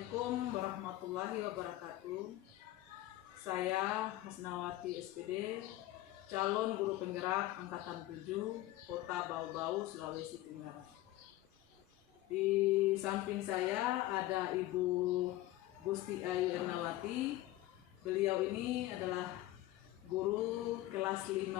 Assalamualaikum warahmatullahi wabarakatuh. Saya Hasnawati SPD, calon guru penggerak Angkatan 7, Kota Bau-Bau, Sulawesi Tenggara. Di samping saya ada Ibu Gusti Ayu Ernawati. Beliau ini adalah guru kelas 5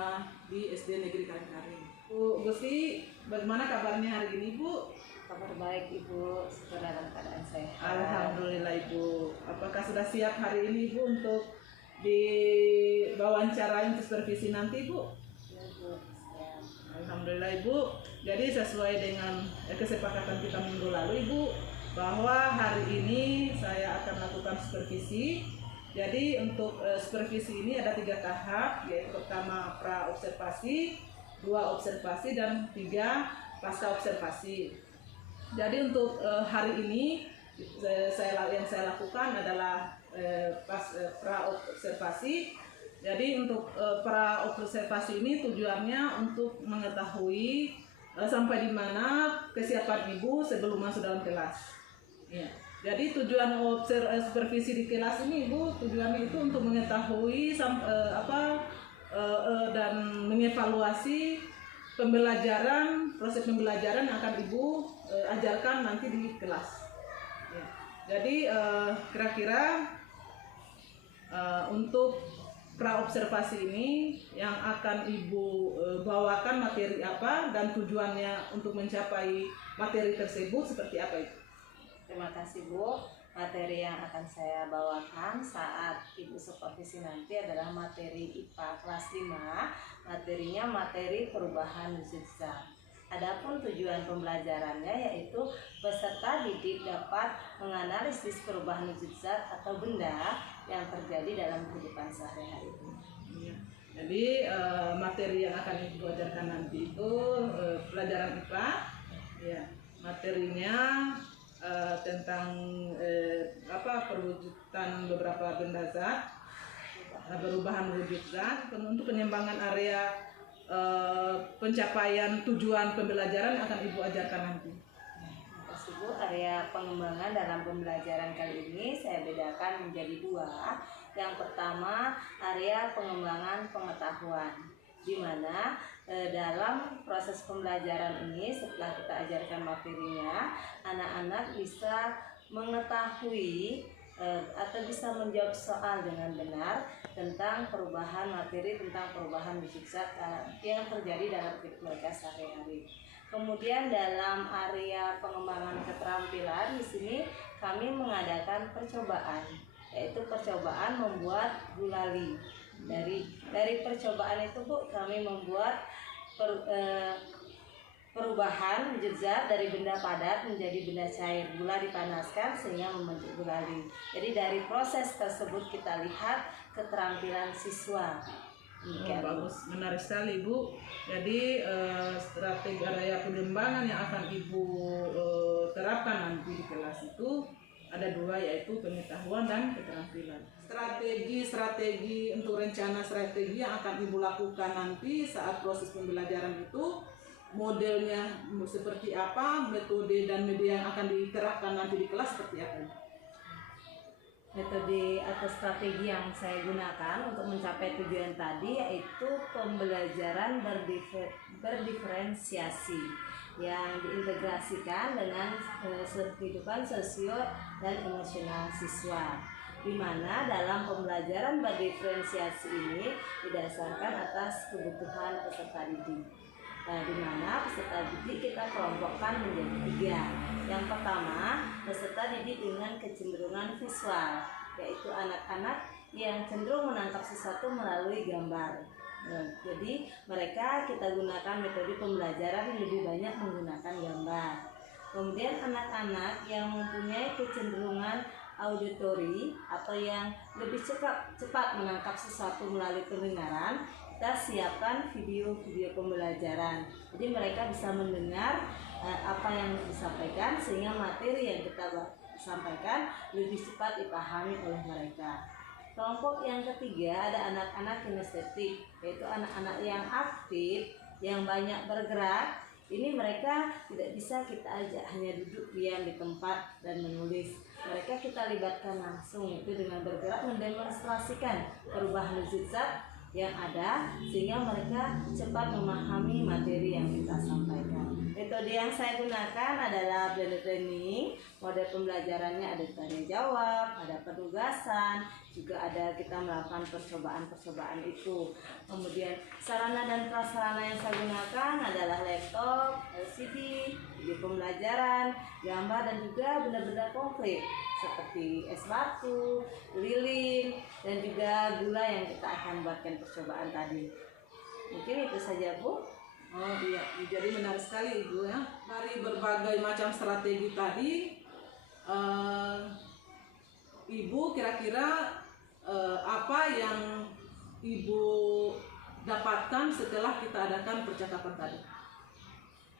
di SD Negeri Karing-Karing. Bu Gusti, bagaimana kabarnya hari ini, Bu? Kabar baik Ibu, segera dalam keadaan sehat. Alhamdulillah Ibu. Apakah sudah siap hari ini Ibu untuk diwawancarain supervisi nanti Bu? Ya, Bu, siap. Alhamdulillah Ibu. Jadi sesuai dengan kesepakatan kita minggu lalu Ibu, bahwa hari ini saya akan melakukan supervisi. Jadi untuk supervisi ini ada 3 tahap, yaitu pertama pra observasi, 2 observasi, dan 3 pasca observasi. Jadi untuk hari ini yang saya lakukan adalah pra observasi. Jadi untuk pra observasi ini tujuannya untuk mengetahui sampai di mana kesiapan ibu sebelum masuk dalam kelas. Ya. Jadi tujuan supervisi di kelas ini ibu tujuannya itu untuk mengetahui dan mengevaluasi proses pembelajaran yang akan ibu ajarkan nanti di kelas. Ya. Jadi kira-kira untuk pra observasi ini yang akan ibu bawakan materi apa dan tujuannya untuk mencapai materi tersebut seperti apa itu? Terima kasih Bu. Materi yang akan saya bawakan saat Ibu supervisi nanti adalah materi IPA kelas 5. Materinya materi perubahan wujud zat. Adapun tujuan pembelajarannya yaitu peserta didik dapat menganalisis perubahan wujud zat atau benda yang terjadi dalam kehidupan sehari-hari. Ya. Jadi materi yang akan ibu ajarkan nanti itu pelajaran IPA. Ya. Materinya tentang perwujudan beberapa benda zat, perubahan wujud zat, untuk pengembangan area pencapaian tujuan pembelajaran akan ibu ajarkan nanti. Terima kasih Bu. Area pengembangan dalam pembelajaran kali ini saya bedakan menjadi 2. Yang pertama area pengembangan pengetahuan, di mana dalam proses pembelajaran ini setelah kita ajarkan materinya, anak-anak bisa mengetahui atau bisa menjawab soal dengan benar tentang perubahan materi, tentang perubahan wujud zat yang terjadi dalam hidup mereka sehari-hari. Kemudian dalam area pengembangan keterampilan di sini kami mengadakan percobaan, yaitu percobaan membuat gulali. Dari percobaan itu Bu, kami membuat perubahan wujud zat dari benda padat menjadi benda cair. Gula dipanaskan sehingga membentuk gulali. Jadi dari proses tersebut kita lihat keterampilan siswa. Bagus, menarik sekali Bu. Jadi strategi area pengembangan yang akan ibu terapkan nanti di kelas itu ada 2, yaitu pengetahuan dan keterampilan. Strategi untuk rencana strategi yang akan ibu lakukan nanti saat proses pembelajaran itu, modelnya seperti apa, metode dan media yang akan diterapkan nanti di kelas seperti apa? Metode atau strategi yang saya gunakan untuk mencapai tujuan tadi yaitu pembelajaran berdiferensiasi yang diintegrasikan dengan kehidupan sosio dan emosional siswa, di mana dalam pembelajaran berdiferensiasi ini didasarkan atas kebutuhan peserta didik. Di mana peserta didik kita kelompokkan menjadi 3. Yang pertama, peserta didik dengan kecenderungan visual, yaitu anak-anak yang cenderung menangkap sesuatu melalui gambar. Jadi mereka kita gunakan metode pembelajaran yang lebih banyak menggunakan gambar. Kemudian anak-anak yang mempunyai kecenderungan auditori atau yang lebih cepat menangkap sesuatu melalui pendengaran, kita siapkan video-video pembelajaran. Jadi mereka bisa mendengar apa yang disampaikan sehingga materi yang kita sampaikan lebih cepat dipahami oleh mereka. Kelompok yang ketiga ada anak-anak kinestetik, yaitu anak-anak yang aktif, yang banyak bergerak, Ini mereka tidak bisa kita ajak hanya duduk diam di tempat dan menulis. Mereka kita libatkan langsung, itu dengan bergerak mendemonstrasikan perubahan zigzag yang ada sehingga mereka cepat memahami materi yang kita sampaikan. Metode yang saya gunakan adalah blended learning. Model pembelajarannya ada tanya jawab, ada penugasan, juga ada kita melakukan percobaan itu. Kemudian sarana dan prasarana yang saya gunakan adalah laptop, LCD, video pembelajaran, gambar, dan juga benda-benda konkret seperti es batu, lilin, dan juga gula yang kita akan buatkan percobaan tadi. Mungkin itu saja, Bu. Oh iya, jadi menarik sekali Ibu ya. Dari berbagai macam strategi tadi, Ibu kira-kira apa yang Ibu dapatkan setelah kita adakan percakapan tadi?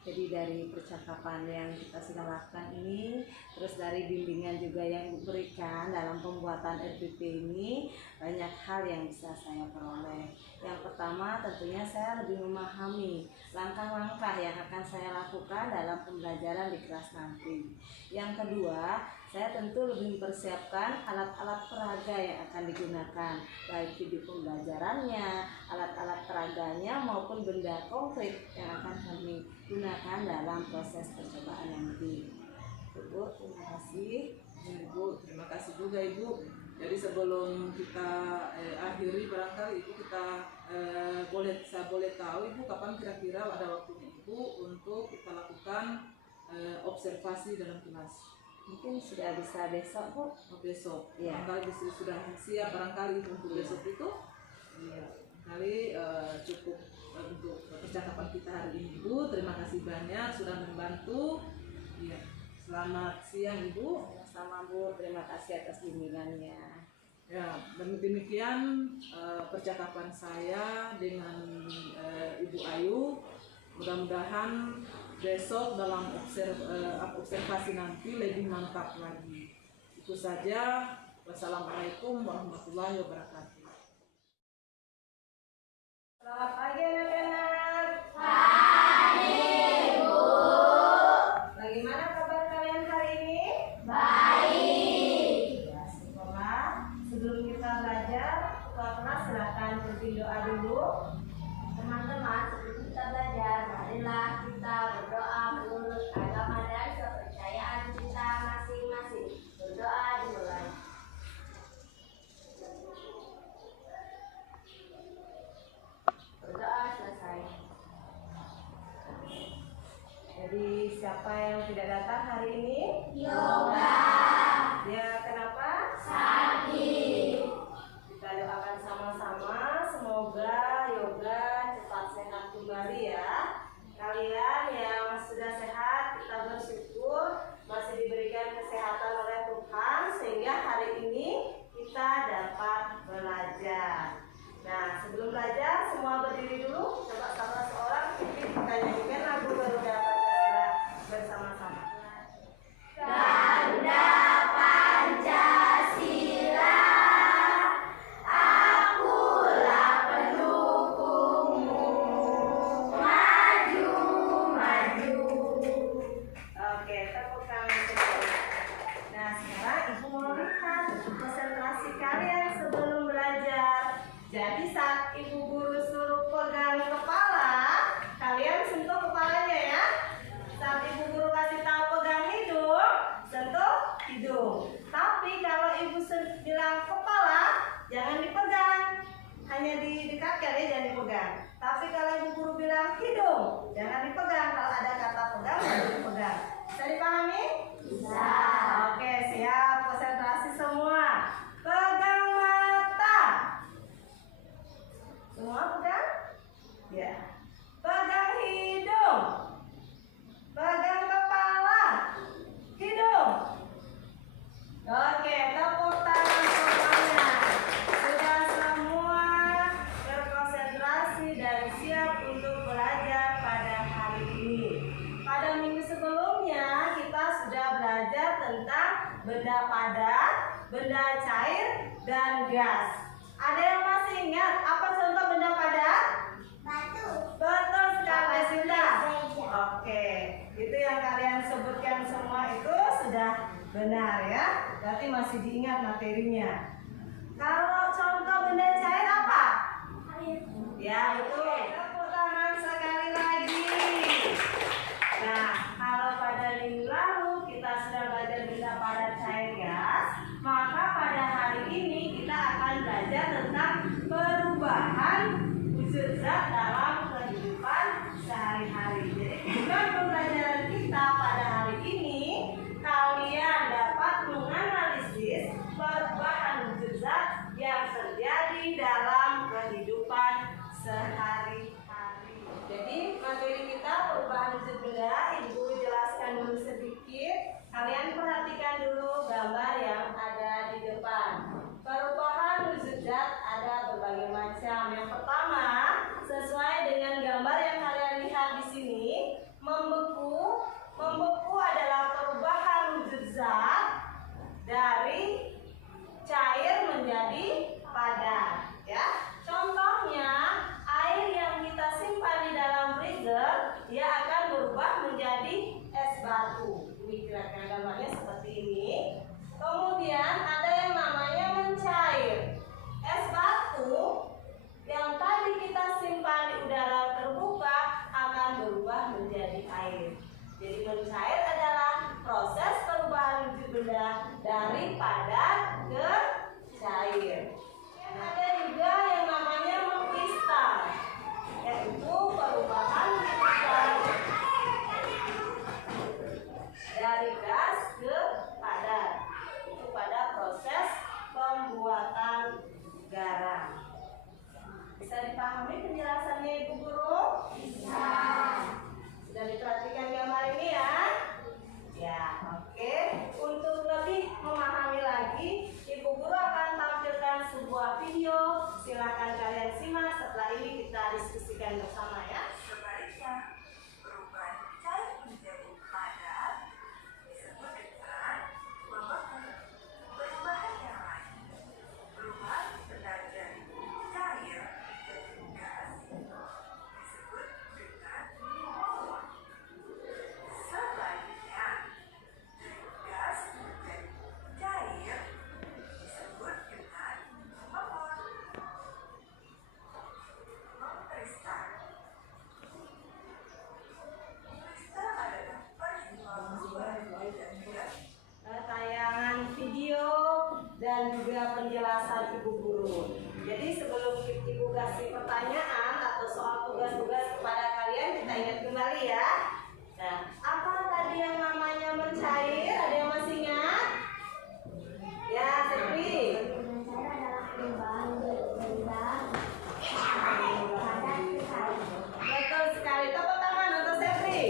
Jadi dari percakapan yang kita sudah lakukan ini, terus dari bimbingan juga yang diberikan dalam pembuatan RPP ini, banyak hal yang bisa saya peroleh. Yang pertama tentunya saya lebih memahami langkah-langkah yang akan saya lakukan dalam pembelajaran di kelas nanti. Yang kedua, saya tentu lebih mempersiapkan alat-alat peraga yang akan digunakan, baik video pembelajarannya, alat-alat peraganya maupun benda konkret yang akan kami gunakan dalam proses percobaan nanti. Ibu, terima kasih. Ibu, terima kasih juga Ibu. Jadi sebelum kita akhiri, barangkali Ibu saya boleh tahu Ibu kapan kira-kira ada waktunya Ibu untuk kita lakukan observasi dalam kelas? Mungkin sudah bisa besok, Bu. Besok. Ya. Barangkali sudah siap barangkali untuk besok itu. Iya. Kali cukup untuk percakapan kita hari ini Ibu. Terima kasih banyak sudah membantu. Iya. Selamat siang Ibu. Sama Bu, terima kasih atas bimbingannya. Ya, demikian percakapan saya dengan Ibu Ayu. Mudah-mudahan besok dalam observasi nanti lebih mantap lagi. Itu saja. Wassalamualaikum warahmatullahi wabarakatuh. Selamat pagi anak-anak. Pagi, Bu. Bagaimana kabar kalian hari ini? Baik. Ya, syukurlah. Sebelum kita belajar, ketua kelas silakan berdoa dulu. Teman-teman, sebelum kita belajar, marilah kita berdoa menurut agama dan kepercayaan kita masing-masing. Berdoa dimulai. Berdoa selesai. Jadi siapa yang tidak datang hari ini? Yoga. Ya, kenapa? Sakit. Kita doakan sama-sama, semoga Yoga cepat sehat kembali ya. Kalian yang sudah sehat, kita bersyukur masih diberikan kesehatan oleh Tuhan sehingga hari ini kita dapat belajar. Nah, sebelum belajar semua berdiri dulu, coba salah seorang kita nyanyikan lagu Garuda Pancasila bersama-sama. Garuda Pancasila, akulah pendukungmu. Maju, maju. Oke, tepuk tangan semuanya. Nah, sekarang Ibu mau lihat konsentrasi kalian sebelum belajar. Jadi saat Ibu guru suruh pegang kepala, kalian sentuh kepalanya ya. Saat Ibu guru kasih tahu pegang hidung, sentuh hidung. Tapi kalau Ibu bilang kepala, jangan dipegang. Hanya didekatkan ya, jangan dipegang. Tapi kalau Ibu guru bilang hidung, jangan dipegang. Kalau ada kata pegang, jangan dipegang. Bisa dipahami? Bisa. Oke, siap. Konsentrasi semua. Pegang mata. Semua pegang? Ya. Pegang hidung. Pegang kepala. Hidung. Oke, tepuk tangan semuanya. Sudah semua berkonsentrasi dan siap untuk belajar pada hari ini. Pada minggu sebelumnya kita sudah belajar tentang benda padat, benda cair, dan gas. Ada yang masih ingat apa contoh benda padat? Batu. Betul sekali, Sinta. Meja. Oke. Benar ya, berarti masih diingat materinya. Kalau contoh benda cair apa? Ya, itu. Tepuk tangan sekali lagi. Nah, kalau pada minggu lalu kita sudah belajar benda padat cair gas, maka pada hari ini kita akan belajar tentang perubahan wujud zat dalam kehidupan sehari-hari. Jadi, dengan pembelajaran kita pada hari ini, kalian dapat menganalisis perubahan wujud zat yang terjadi dalam kehidupan sehari-hari. Jadi materi kita perubahan wujud benda, Ibu jelaskan dulu sedikit. Kalian perhatikan dulu gambar yang ada di depan. Perubahan wujud zat ada berbagai macam. Yang pertama, sesuai dengan gambar yang kalian lihat di sini, membeku. Membeku adalah perubahan wujud zat dari cair menjadi padat, ya. Contohnya, air yang kita simpan di dalam freezer, dia akan berubah menjadi es batu. Ini kira-kira gambarnya seperti ini. Kemudian ada yang namanya mencair. Es batu yang tadi kita simpan di udara terbuka akan berubah menjadi air. Jadi mencair adalah proses perubahan wujud benda dari padat ke cair. Ada juga yang namanya mengkristal, yaitu perubahan wujud zat dari gas ke padat. Itu pada proses pembuatan garam. Bisa dipahami penjelasannya Ibu Guru? Bisa. Sudah diperhatikan gambar ini ya? Ya, oke. Untuk lebih memahami lagi, Ibu Guru akan tampilkan sebuah video. Silakan kalian simak. Setelah ini kita diskusikan bersama ya. Sebaliknya, perubahan cair menjadi padat disebut dengan membeku. Perubahan yang lain, perubahan benda dari cair menjadi gas disebut dengan membuat. Sebaliknya, dari gas menjadi cair disebut dengan membuat. Mengkristal. Kristal adalah peristiwa perubahan dan Tayangan video dan juga penjelasan Ibu Guru. Jadi sebelum Ibu kasih pertanyaan atau soal tugas-tugas kepada kalian, kita ingat kembali ya. Nah, apa tadi yang namanya mencair? Ada yang masih ingat? Ya, Sepri. Mencair adalah perubahan wujud benda padat ke cair. Betul sekali. Tepuk tangan untuk Sepri.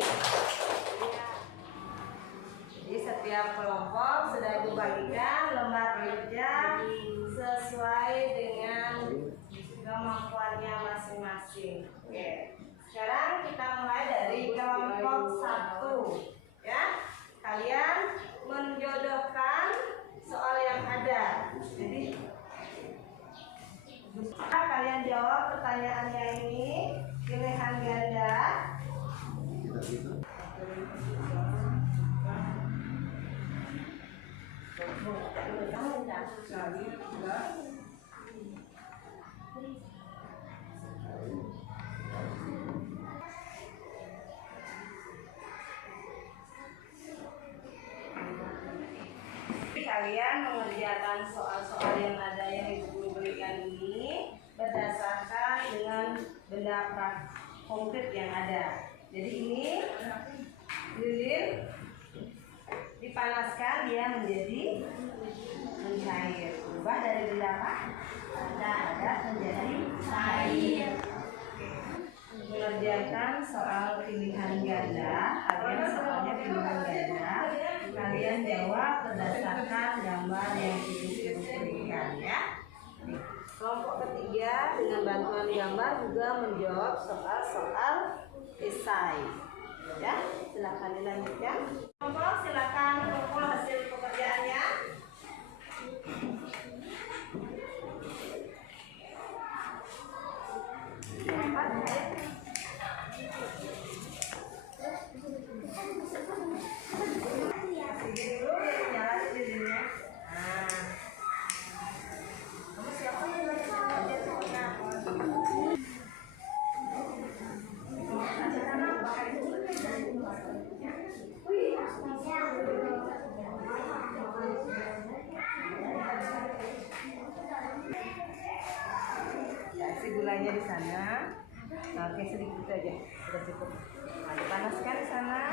Jadi setiap kelompok sudah Ibu bagikan lembar kerja sesuai dengan kemampuannya masing-masing. Oke. Sekarang kita mulai dari kelompok 1. Ya. Kalian menjodohkan soal yang ada. Jadi kalian jawab pertanyaannya ini pilihan ganda. Kalian mengerjakan soal-soal yang ada yang Ibu berikan ini berdasarkan dengan benda konkret yang ada. Jadi ini lilin dipanaskan, dia menjadi mencair. Berubah dari benda apa? Padat menjadi cair. Mengerjakan soal pilihan ganda, kalian soalnya pilihan ganda, kalian jawab berdasarkan gambar yang Ibu berikan ya. Kelompok ketiga dengan bantuan gambar juga menjawab soal-soal esai. Ya, silakan dilanjutkan. Kelompok silakan kumpul hasil pekerjaannya. Dulu dia menyala gulanya di sana. Oke, sedikit aja, sudah cukup. Nah, dipanaskan di sana.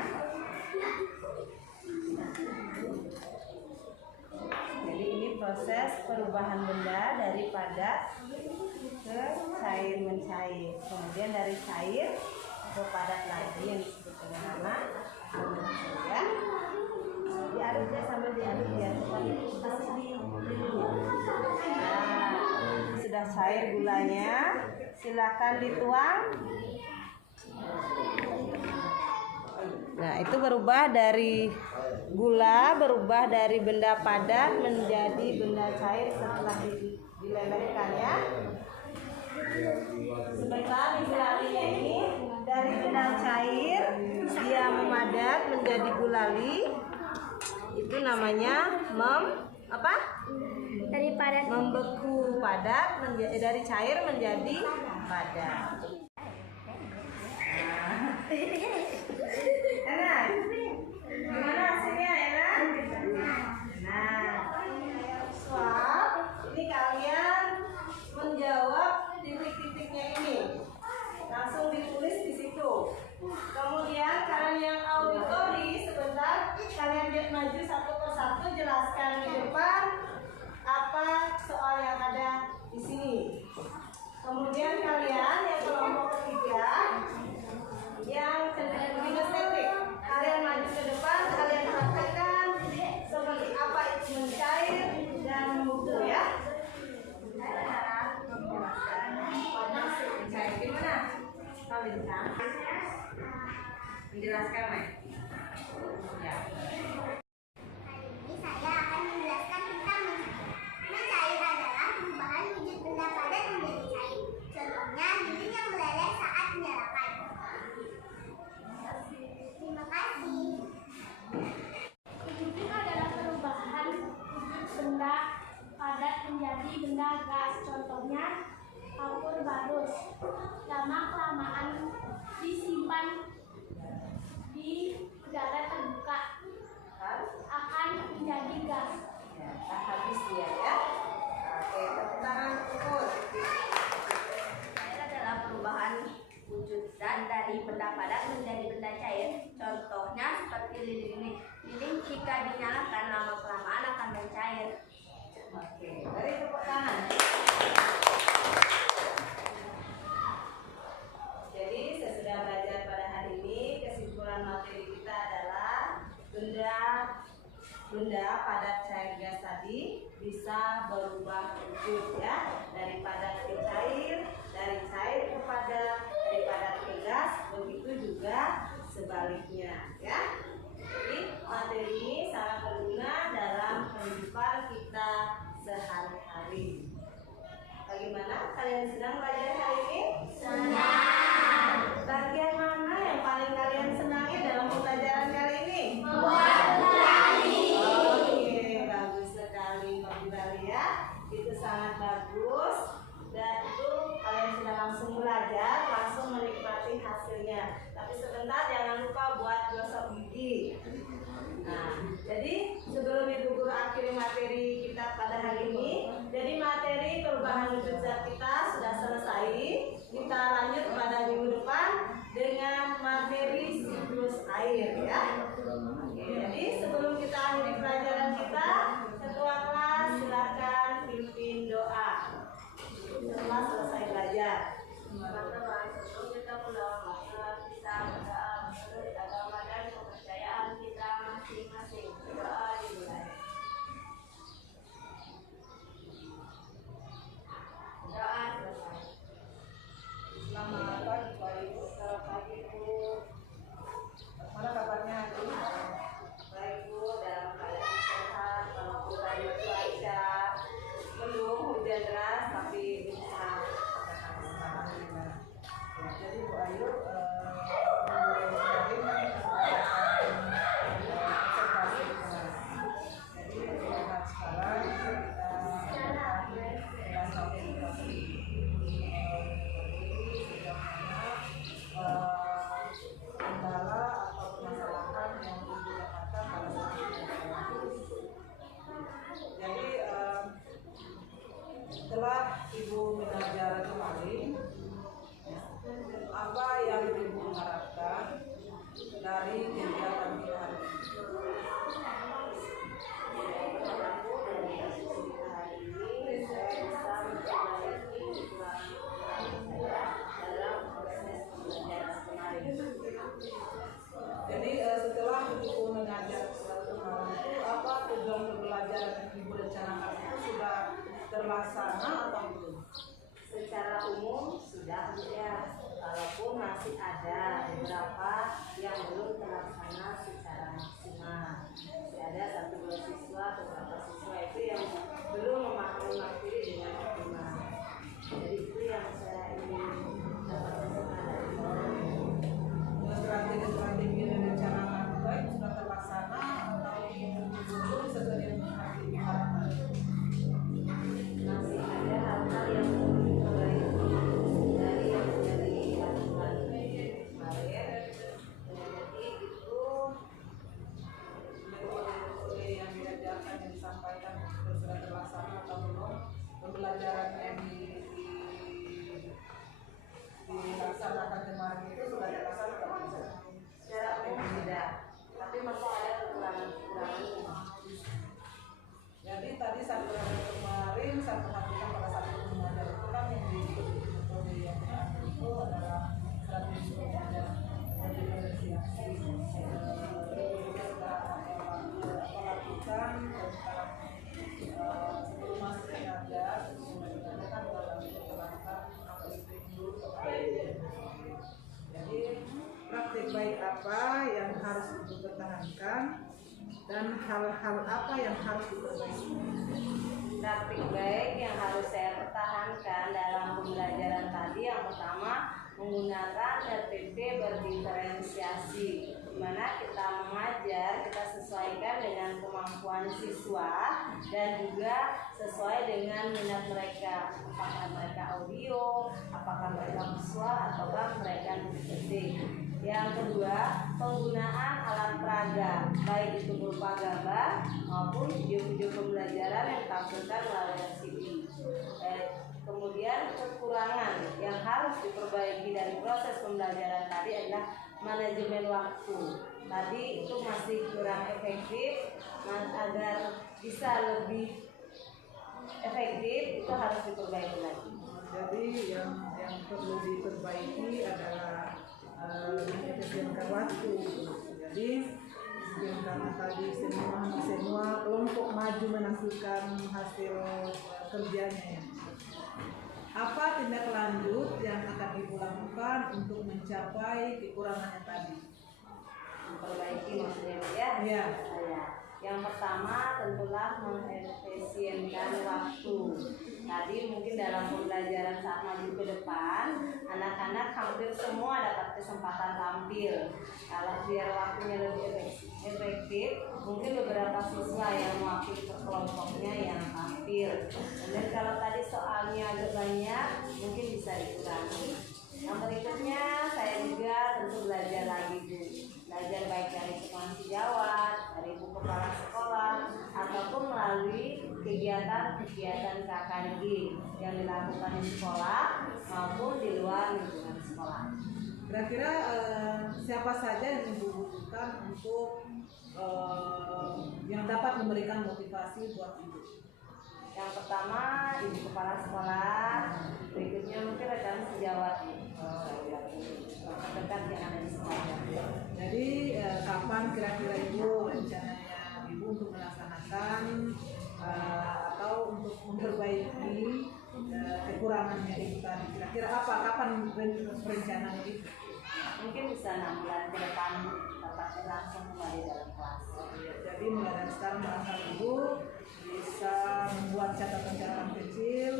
Jadi ini proses perubahan benda dari padat ke cair mencair. Kemudian dari cair ke padat lagi yang disebut dengan nama ya. Diaduk ya, sambil diaduk ya, tapi kasih di nah, sudah cair gulanya, silakan dituang. Nah, itu berubah dari gula, berubah dari benda padat menjadi benda cair setelah dilelehkan ya. Sebentar gulalinya ini dari benda cair dia memadat menjadi gulali. Itu namanya membeku padat dari cair menjadi padat. Enak? Gimana hasilnya, enak? Nah, soal ini kalian menjawab titik-titiknya ini. Langsung ditulis di situ. Kemudian kalian yang auditori sebentar, kalian maju satu persatu, jelaskan di depan apa soal yang ada di sini. Kemudian kalian yang kelompok ketiga yang minus titik, kalian maju ke depan, kalian praktekkan seperti apa itu mencair dan membeku ya. Mencair gimana? Kau bisa menjelaskan, Mai? Ya. Hari ini saya akan menjelaskan tentang mencair adalah perubahan wujud benda padat menjadi cair. Contohnya lilin yang meleleh saat dinyalakan. Terima kasih. Wujud adalah perubahan wujud benda padat menjadi benda gas. Contohnya kapur barus. Lama kelamaan disimpan di udara terbuka akan menjadi gas. Ya, tak habis dia ya. Oke, tepuk tangan ukur. Cair adalah perubahan wujud zat dari benda padat menjadi benda cair. Contohnya seperti lilin ini. Lilin jika dinyalakan lama kelamaan akan mencair. Oke, beri tepuk tangan. Jadi sesudah belajar pada hari ini, kesimpulan materi kita adalah benda padat cair gas tadi bisa berubah wujud ya, dari padat ke cair, dari cair ke padat, dari padat ke gas, begitu juga sebaliknya ya. Jadi materi ini sangat berguna dalam kehidupan kita sehari-hari. Bagaimana? Kalian sedang belajar hari ini? Senang. Bagian mana yang paling kalian senangi dalam pembelajaran kali ini? Oke, bagus sekali kembali ya. Itu sangat bagus. Dan itu kalian sudah langsung belajar, langsung menikmati hasilnya. Tapi sebentar jangan lupa buat gosok gigi. Nah, jadi sebelum Ibu Guru akhiri materi kita pada hari ini, jadi materi perubahan wujud zat kita sudah selesai. terlaksana atau belum? Secara umum sudah ya, walaupun masih ada beberapa yang belum terlaksana secara maksimal. Masih ada 1-2 siswa, beberapa siswa itu yang belum memahami materi dengan optimal. Jadi itu yang saya ingin dapatkan dari Strategi yang direncanakan baik sudah terlaksana atau belum sesuai dengan harapan? masih ada hal-hal yang perlu diperbaiki dari yang sudah dilakukan kemarin. Jadi itu Metode yang diajarkan yang disampaikan sudah terlaksana atau belum? Pembelajaran yang dilaksanakan kemarin itu sudah terlaksana atau belum? secara umum tidak, tapi masih ada kekurangan-kekurangan. Jadi tadi saat belajar kemarin saya perhatikan pada saat itu mengajar itu kan yang metode yang diambil itu adalah strategi belajar dan diferensiasi. Kemudian sudah lakukan tentang sebelum masuk mengajar, sebelum mengajar kan dalam menerangkan apa itu dulu kepada jadi praktik baik apa yang harus dipertahankan dan hal-hal apa yang harus diperbaiki. Praktik baik yang harus saya pertahankan dalam pembelajaran tadi, yang pertama menggunakan RTP berdiferensiasi, di mana kita mengajar, kita sesuaikan dengan kemampuan siswa dan juga sesuai dengan minat mereka, apakah mereka audio, apakah mereka visual, ataukah mereka estetik. Yang kedua, penggunaan alat peraga, baik itu berupa gambar maupun video-video pembelajaran yang ditampilkan melalui LCD. Kemudian kekurangan yang harus diperbaiki dari proses pembelajaran tadi adalah manajemen waktu. Tadi itu masih kurang efektif, agar bisa lebih efektif itu harus diperbaiki lagi. Jadi yang perlu diperbaiki adalah efisienkan waktu. Jadi karena tadi semua kelompok maju menampilkan hasil kerjanya ya. Apa tindak lanjut yang akan ibu lakukan untuk mencapai kekurangannya tadi? Memperbaiki maksudnya ya? Iya. Ya. Yang pertama tentulah mengefisienkan waktu. Tadi mungkin dalam pembelajaran saat maju ke depan, anak-anak hampir semua dapat kesempatan tampil. Kalau biar waktunya lebih efektif, mungkin beberapa siswa yang mewakili kelompoknya yang tampil. Dan kalau tadi soalnya agak banyak, mungkin bisa dikurangi. Yang berikutnya saya juga tentu belajar lagi Bu. Belajar baik dari teman sejawat, dari ibu kepala sekolah, ataupun melalui kegiatan-kegiatan KKNG yang dilakukan di sekolah maupun di luar lingkungan sekolah. Kira-kira siapa saja yang ibu butuhkan untuk yang dapat memberikan motivasi buat ibu? Yang pertama ibu kepala sekolah, berikutnya mungkin rekan sejawat terdekat yang ada di sekolah. Jadi kapan kira-kira ibu rencananya ibu untuk melaksanakan atau untuk memperbaiki kekurangannya ibu tadi? Kira-kira apa? Kapan rencananya ibu? Mungkin bisa 6 bulan ke depan tepatnya langsung kembali dalam kelas. Jadi mulai dari sekarang barangkali ibu bisa membuat catatan-catatan kecil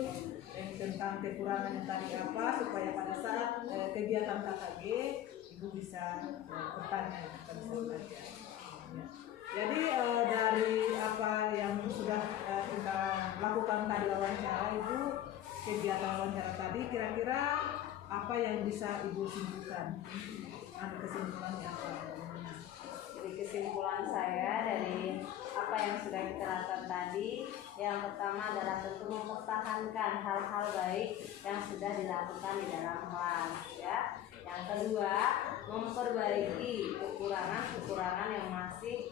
yang tentang kekurangan yang tadi apa, supaya pada saat kegiatan KKG ibu bisa bertanya, bisa belajar. Jadi dari apa yang sudah kita lakukan tadi wawancara ibu, kegiatan wawancara tadi, kira-kira apa yang bisa ibu simpulkan? Ada kesimpulannya apa? Jadi kesimpulan saya dari apa yang sudah kita lakukan tadi, yang pertama adalah tentu mempertahankan hal-hal baik yang sudah dilakukan di dalam kelas, ya. Yang kedua, memperbaiki kekurangan-kekurangan yang masih